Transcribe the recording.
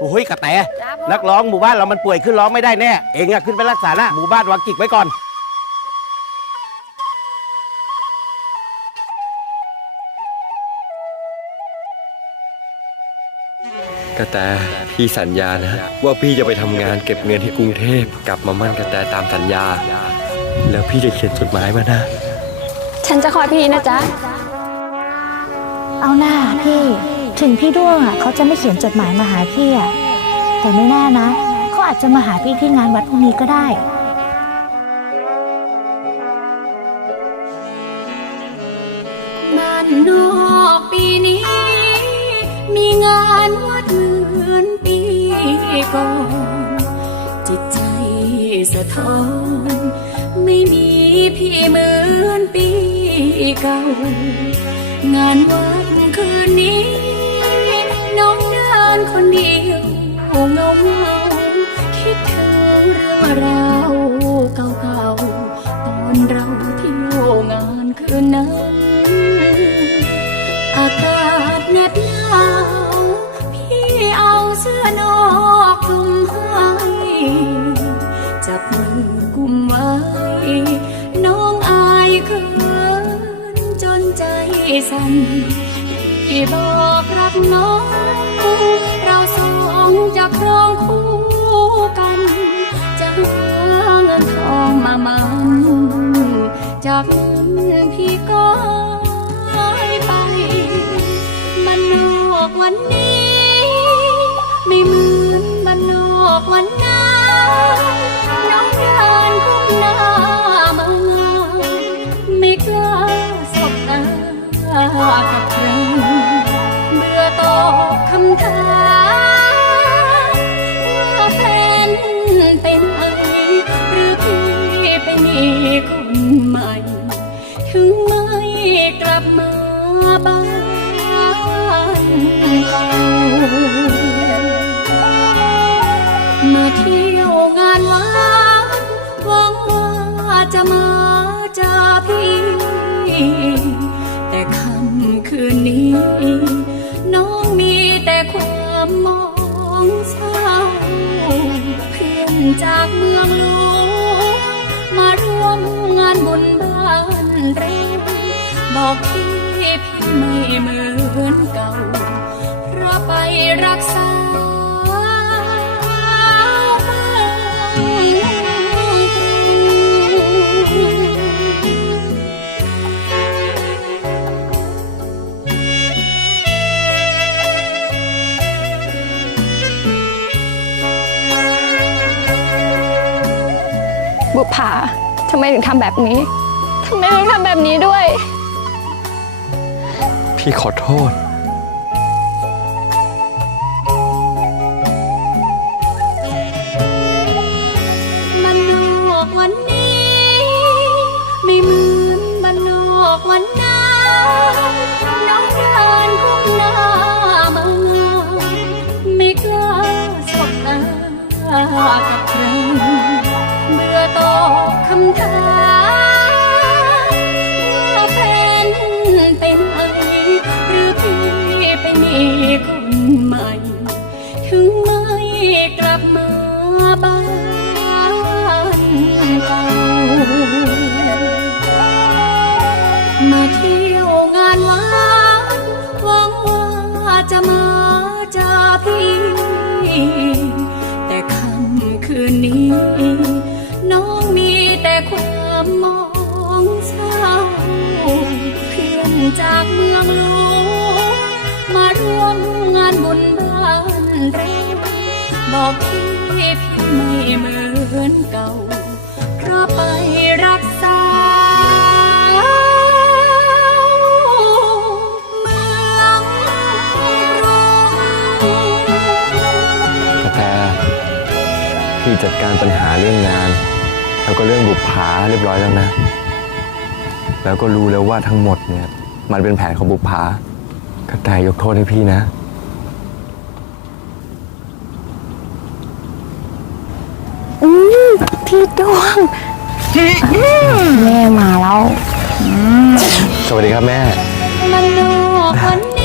โอ้ยกระแตนักร้องหมู่บ้านเรามันป่วยขึ้นร้องไม่ได้แน่ เองอะขึ้นไปรักษาหน้าหมู่บ้านวางกิกไว้ก่อน กระแตพี่สัญญานะ ว่าพี่จะไปทำงานเก็บเงินที่กรุงเทพกลับมามั่นกระแตตามสัญญา แล้วพี่จะเขียนจดหมายมานะ ฉันจะคอยพี่นะจ๊ะ เอาหน้าพี่ ถึงพี่ด้วงอะเขาจะไม่เขียนจดหมายมาหาพี่อะแต่ไม่แน่นะเขาอาจจะมาหาพี่ที่งานวัดพรุ่งนี้ก็ได้ บ้านนอกปีนี้ มีงานวัดเหมือนปีก่อน จิตใจสะท้อนไม่มีพี่เหมือนปีเก่า งานวัดคืนนี้น้ องเดินคนเดียวเงาเงาคิดถึงเรื่องราวเก่าๆตอนเราเที่ยวงานคืนนั้นอากาศเหน็บหนาวพี่เอาเสื้อนอกคลุมให้จับมือกุมไว้ น้องอายเขินจนใจสั่นพี่บอกรักน้อง เราสองจะครอง จากเมืองหลวงมาร่วมงานบุญบ้านเรงบอกพี่พี่ไม่เหมือนเก่าเพราะไปรักษา บุปผาทำไมถึงทำแบบนี้ทำไมถึงทำแบบนี้ด้วย พี่ขอโทษ ใหม่ ถึงไม่กลับมาบ้านเก่ามาเที่ยวงานวัดหวังว่าจะมาจอพี่ แต่ค่ำคืนนี้ น้องมีแต่ความมองเศร้าเพื่อนจากเมืองหลวงมาร่วมงานเราบอกพี่พี่ไม่เหมือนเก่า เพราะไปรักษาแต่พี่จัดการปัญหาเรื่องงาน แล้วก็เรื่องบุปผาเรียบร้อยแล้วนะ แล้วก็รู้แล้วว่าทั้งหมดเนี่ย มันเป็นแผนของบุปผากระแตยกโทษให้พี่นะ พี่ดวง แม่มาแล้ว สวัสดีครับแม่ มันนอกวันนี้ไม่เหมือนมันนอกวันนั้น